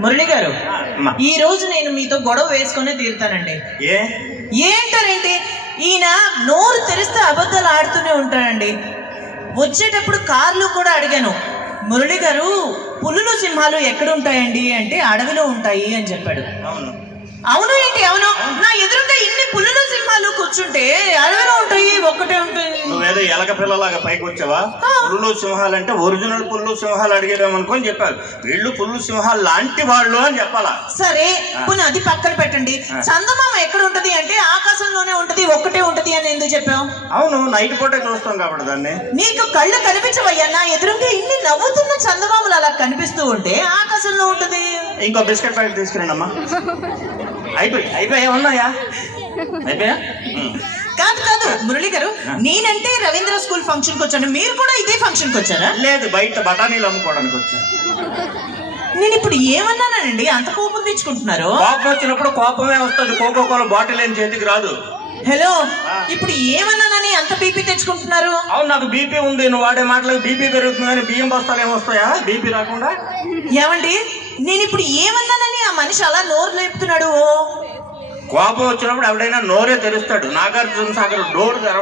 మురళి గారు. ఈ రోజు నేను మీతో గొడవ వేసుకునే తీరుతానండి. ఏ? ఏంటారేంటి ఈయన నోరు తెరిస్తే అబద్ధాలు ఆడుతూనే ఉంటాడండి. వచ్చేటప్పుడు కార్లు కూడా అడిగాను మురళి గారు పులులు సింహాలు ఎక్కడ ఉంటాయండి అంటే అడవిలో ఉంటాయి అని చెప్పాడు. అవును. అవును ఏంటి? అవును. నా ఎదురుగా ఇన్ని పులులు సింహాలు కూర్చుంటే అడవిలో ఉంటాయి ఒక్కటే ఉంటుంది. నువ్వేదో ఎలక పిల్లలాగా పైకి వచ్చావా? పుల్లు సింహాలు అంటే ఒరిజినల్ పుల్లు సింహాలు అడిగేదేమనుకొని చెప్పారు. వీళ్ళు పుల్లు సింహాలు లాంటి వాళ్ళు అని చెప్పాలా? సరే అది పక్కన పెట్టండి. చందమామ ఎక్కడ ఉంటది అంటే ఆకాశంలోనే ఉంటది ఒక్కటే ఉంటది అని ఎందుకు చెప్పావు? అవును నైట్ పూటే చూస్తాం కాబట్టి దాన్ని. నీకు కళ్ళు కనిపించవయ్యా? నా ఎదురుగా ఇన్ని నవ్వుతున్న చందమామలు అలా కనిపిస్తూ ఉంటే ఆకాశంలో ఉంటది. ఇంకో బిస్కెట్ ప్యాకెట్ తీసుకురండి అమ్మా అయిపోయి అయిపోయా ఉన్నాయా అయిపోయా. కాదు. గారు నేనంటే రవీంద్ర స్కూల్ ఫంక్షన్కి వచ్చాను. మీరు కూడా ఇదే ఫంక్షన్కి వచ్చారా? లేదు బయట బఠానీలు అమ్ముకోవడానికి వచ్చా నేను ఇప్పుడు ఏమన్నానండి? అంత కోపం తెచ్చుకుంటున్నారు? కోపం వచ్చినప్పుడు కోపమే వస్తుంది. కోకో కోల బాటిల్ ఏం చేతికి రాదు. హలో ఇప్పుడు ఏమన్నానని అంత బీపీ తెచ్చుకుంటున్నారు? అవును నాకు బీపీ ఉంది. నువ్వు వాడే మాటలకు బీపీ పెరుగుతుంది కానీ బియ్యం బస్తాలు ఏమొస్తాయా బీపీ రాకుండా? ఏమండి? నేను ఇప్పుడు ఏమన్నానని ఆ మనిషి అలా నోరు లేపుతున్నాడు? కోపం వచ్చినప్పుడు ఎవడైనా నోరే తెరుస్తాడు. నాగార్జున సాగర్ డోర్ తెరవ